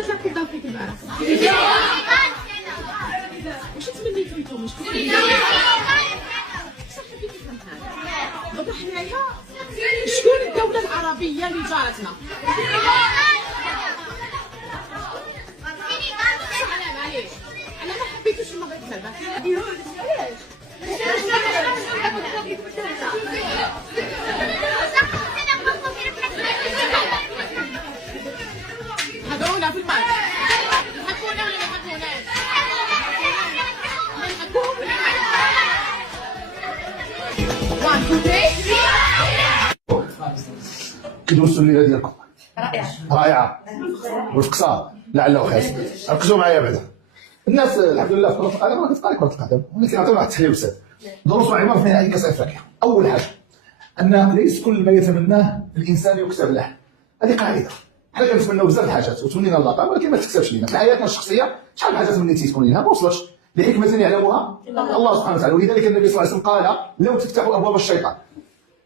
درت لك كي ضافيك البارح؟ واش تمنيتو نتوما؟ دابا حنايا شكون الدولة العربية اللي جارتنا؟ حرام عليك، أنا ما حبيتوش المغرب دابا. هذولا في المغرب يحبونا ولا ما يحبوناش؟ نحبوهم ولا ما كيدوزوا الليله ديالكم رائعه والفقصه لعله خير. ركزوا معايا بعدا الناس الحمد لله في كره القدم راه كتقاري كره القدم، ولكن عطيونا واحد التحليل بسيط. دروس وعبر في نهائي كاس افريقيا. اول حاجه ان ليس كل ما يتمناه الانسان يكتب له، هذه قاعده. حنا كنتمناو بزاف الحاجات وتمنينا اللقب، ولكن ما تكتبش لينا في حياتنا الشخصيه. شحال من حاجه تمنيتي تكون لينا ما وصلتش لحكمه يعلمها الله سبحانه وتعالى. ولذلك النبي صلى الله عليه وسلم قال لو تفتحوا ابواب الشيطان،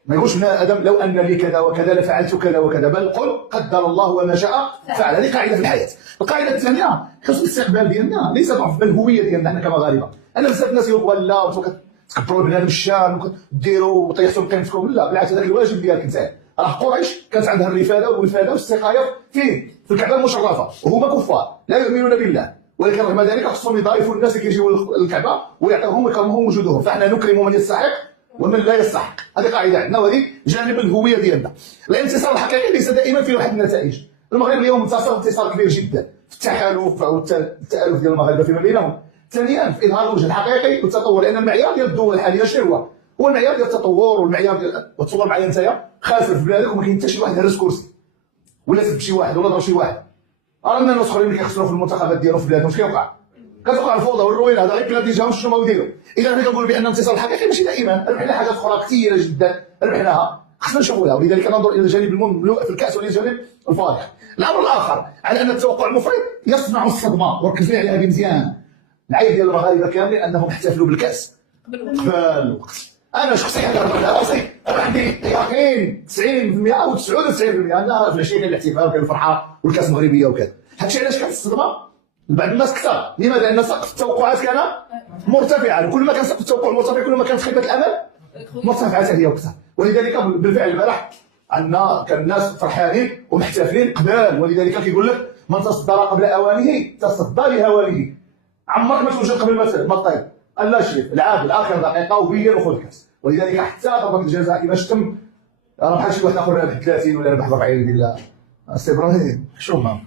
ما يقولش ابن ادم لو ان لي كذا وكذا لفعلت كذا وكذا، بل قل قدر الله وما شاء فعل. هذه قاعده في الحياه. القاعده الثانيه حسن الاستقبال ديالنا ليس ضعف بل هويه ديالنا حنا كمغاربه. انا بزاف الناس يقولوا لا وانتم كتكبروا البنادم الشام وكديروا وطيحتوا قيمتكم. لا بالعكس، هذاك الواجب ديالك انت. راه قريش كانت عندها الرفاده والوفاده والاستقايه فين؟ في الكعبه المشرفه، وهما كفار لا يؤمنون بالله، ولكن رغم ذلك خصهم يضايفوا الناس اللي كيجيو للكعبه ويعطيهم ويكرمهم وجودهم. فاحنا نكرم من يستحق ومن لا يستحق. هذه قاعده عندنا وهذه جانب الهويه ديالنا. الانتصار الحقيقي ليس دائما فيه واحد النتائج. المغرب اليوم انتصر انتصار كبير جدا في التحالف والتالف ديال المغاربه فيما بينهم. ثانيا في اظهار الوجه الحقيقي والتطور، لان المعيار ديال الدول الحاليه شنو هو؟ هو المعيار ديال التطور والمعيار ديال وتصور معايا انت خاسر في بلادك وما كاين حتى شي واحد هرس كرسي ولا سب شي واحد ولا ضرب شي واحد. رانا الناس اخرين اللي كيخسروا في المنتخبات ديالهم في بلادهم، اش كيوقع؟ كتوقع الفوضى والروينه. هذا غير بلاد ديجا شنو ما يديروا. اذا حنا كنقولوا بان الانتصار الحقيقي ماشي دائما، ربحنا حاجات اخرى كثيره جدا ربحناها خصنا نشوفوها. ولذلك ننظر الى الجانب المملوء في الكاس والى الجانب الفارغ. الامر الاخر على ان التوقع المفرط يصنع الصدمه، وركزوا عليها مزيان. العيب ديال المغاربه كاملين انهم احتفلوا بالكاس قبل الوقت. انا شخصيا على راسي عندي يقين 90% او 99% انا في العشيه ديال الاحتفال وكاين الفرحه والكاس مغربيه وكذا. هادشي علاش كانت الصدمه لبعض الناس كثر. لماذا؟ لان سقف التوقعات كان مرتفعا، وكل ما كان سقف التوقع مرتفع كل ما كانت خيبه الامل مرتفعه هي وكثر. ولذلك بالفعل البارح عندنا كان الناس فرحانين ومحتفلين قبال. ولذلك كيقول لك من تصدر قبل اوانه تصدى لهوانه. عمرك ما توجد قبل ما طيب. لا شريف العادل اخر دقيقه وبين وخذ الكاس. ولذلك حتى ضربه الجزاء كيفاش تم راه بحال شي واحد اخر رابح 30 ولا رابح 40 ديال السي ابراهيم حشومه.